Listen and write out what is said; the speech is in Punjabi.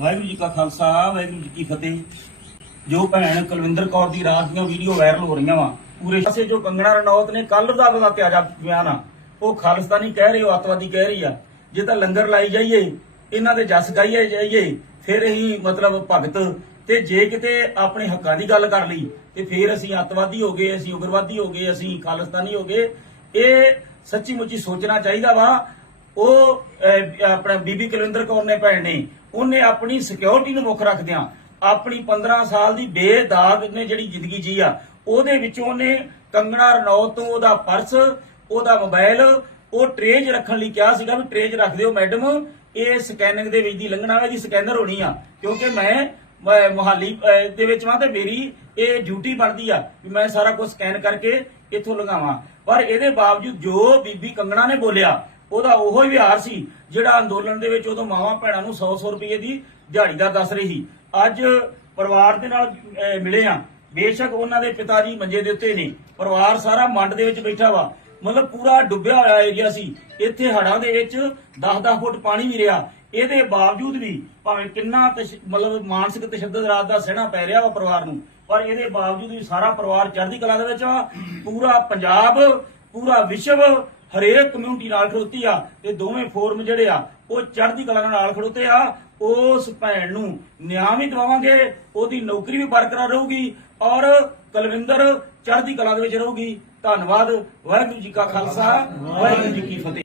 ਵਾਹਿਗੁਰੂ ਜੀ ਕਾ ਖਾਲਸਾ ਵਾਹਿਗੁਰੂ ਜੀ ਕੀ ਫਤਿਹ ਜੋ ਭੈਣ ਕੁਲਵਿੰਦਰ ਕੌਰ ਦੀ ਰਾਤ ਦੀਆਂ ਵੀਡੀਓ ਵਾਇਰਲ ਹੋ ਰਹੀਆਂ ਵਾ ਪੂਰੇ ਸਾਸੇ ਜੋ ਕੰਗਣਾ ਰਣੌਤ ਨੇ ਕੱਲ ਦਾ ਬਣਾ ਤਿਆਜਾ ਬਿਆਨ ਆ ਉਹ ਖਾਲਸਤਾਨੀ ਕਹਿ ਰਹੇ ਹੋ ਆਤਵਾਦੀ ਕਹਿ ਰਹੀ ਆ ਜੇ ਤਾਂ ਲੰਗਰ ਲਾਈ ਜਾਈਏ ਇਹਨਾਂ ਦੇ ਜਸ ਗਾਈਏ ਜਾਈਏ ਫਿਰ ਹੀ ਮਤਲਬ ਭਗਤ ਤੇ ਜੇ ਕਿਤੇ ਆਪਣੇ ਹੱਕਾਂ ਦੀ ਗੱਲ ਕਰ ਲਈ ਤੇ ਫਿਰ ਅਸੀਂ ਆਤਵਾਦੀ ਹੋ ਗਏ ਅਸੀਂ ਉਗਰਵਾਦੀ ਹੋ ਗਏ ਅਸੀਂ ਖਾਲਸਤਾਨੀ ਹੋ ਗਏ ਇਹ ਸੱਚੀ ਮੁੱਚੀ ਸੋਚਣਾ ਚਾਹੀਦਾ ਵਾ ਉਹ ਆਪਣਾ ਬੀਬੀ ਕੁਲਵਿੰਦਰ ਕੌਰ ਨੇ ਭੈਣ ਨੇ ਉਹਨੇ ਆਪਣੀ ਸਿਕਿਉਰਿਟੀ ਨੂੰ ਮੁੱਖ ਰੱਖਦਿਆਂ ਆਪਣੀ 15 ਸਾਲ ਦੀ ਬੇਦਾਗ ਨੇ ਜਿਹੜੀ ਜ਼ਿੰਦਗੀ ਜੀ ਆ ਉਹਦੇ ਵਿੱਚੋਂ ਉਹਨੇ ਕੰਗਣਾ ਰਣੌਤ ਤੋਂ ਉਹਦਾ ਪਰਸ ਉਹਦਾ ਮੋਬਾਈਲ ਉਹ ਟ੍ਰੇਜ ਰੱਖਣ ਲਈ ਕਿਹਾ ਸੀਗਾ ਵੀ ਟ੍ਰੇਜ ਰੱਖ ਦਿਓ ਮੈਡਮ ਇਹ ਸਕੈਨਿੰਗ ਦੇ ਵਿੱਚ ਦੀ ਲੰਘਣਾ ਹੈ ਜੀ ਸਕੈਨਰ ਹੋਣੀ ਆ ਕਿਉਂਕਿ ਮੈਂ ਮੋਹਾਲੀ ਦੇ ਵਿੱਚ ਵਾਂ ਤੇ ਮੇਰੀ ਇਹ ਡਿਊਟੀ ਬਣਦੀ ਆ ਵੀ ਮੈਂ ਸਾਰਾ ਕੁਝ ਸਕੈਨ ਕਰਕੇ ਇੱਥੋਂ ਲੰਘਾਵਾਂ ਪਰ ਇਹਦੇ ਬਾਵਜੂਦ ਜੋ ਬੀਬੀ ਕੰਗਣਾ ਨੇ ਬੋਲਿਆ ਉਹਦਾ ਉਹੋ ਹੀ ਵਿਹਾਰ ਸੀ ਜਿਹੜਾ ਅੰਦੋਲਨ ਦੇ ਵਿੱਚ ਉਦੋਂ ਮਾਵਾਂ ਭੈਣਾਂ ਨੂੰ 100-100 ਰੁਪਏ ਦੀ ਦਿਹਾੜੀ ਦਾ ਦੱਸ ਰਹੀ ਅੱਜ ਪਰਿਵਾਰ ਦੇ ਨਾਲ ਮਿਲੇ ਆ ਬੇਸ਼ੱਕ ਉਹਨਾਂ ਦੇ ਪਿਤਾ ਜੀ ਮੰਜੇ ਦੇ ਉੱਤੇ ਨੇ ਪਰਿਵਾਰ ਸਾਰਾ ਮੰਡ ਦੇ ਵਿੱਚ ਬੈਠਾ ਵਾ ਮਤਲਬ ਪੂਰਾ ਡੁੱਬਿਆ ਹੋਇਆ ਏਰੀਆ ਸੀ ਇੱਥੇ ਹੜਾਂ ਦੇ ਵਿੱਚ 10-10 ਫੁੱਟ ਪਾਣੀ ਵੀ ਰਿਹਾ ਇਹਦੇ ਬਾਵਜੂਦ ਵੀ ਭਾਵੇਂ ਕਿੰਨਾ ਮਤਲਬ ਮਾਨਸਿਕ ਤਸ਼ੱਦਦ ਰਾਤ ਦਾ ਸਹਿਣਾ ਪੈ ਰਿਹਾ ਵਾ ਪਰਿਵਾਰ ਨੂੰ ਪਰ ਇਹਦੇ ਬਾਵਜੂਦ ਵੀ ਸਾਰਾ ਪਰਿਵਾਰ ਚੜ੍ਹਦੀ ਕਲਾ ਦੇ ਵਿੱਚ ਆ ਪੂਰਾ ਪੰਜਾਬ ਪੂਰਾ ਵਿਸ਼ਵ ਹਰੇਕ ਕਮਿਊਨਿਟੀ ਨਾਲ ਖੜੋਤੀ ਆ ਤੇ ਦੋਵੇਂ ਫੋਰਮ ਜਿਹੜੇ ਆ ਉਹ ਚੜ੍ਹਦੀ ਕਲਾ ਨਾਲ ਖੜੋਤੇ ਆ ਉਸ ਭੈਣ ਨੂੰ ਨਿਆਂ ਵੀ ਦਵਾਵਾਂਗੇ ਉਹਦੀ ਨੌਕਰੀ ਵੀ ਬਰਕਰਾਰ ਰਹੂਗੀ ਔਰ ਕਲਵਿੰਦਰ ਚੜ੍ਹਦੀ ਕਲਾ ਦੇ ਵਿੱਚ ਰਹੂਗੀ ਧੰਨਵਾਦ ਵਾਹਿਗੁਰੂ ਜੀ ਕਾ ਖਾਲਸਾ ਵਾਹਿਗੁਰੂ ਜੀ ਕੀ ਫਤਿਹ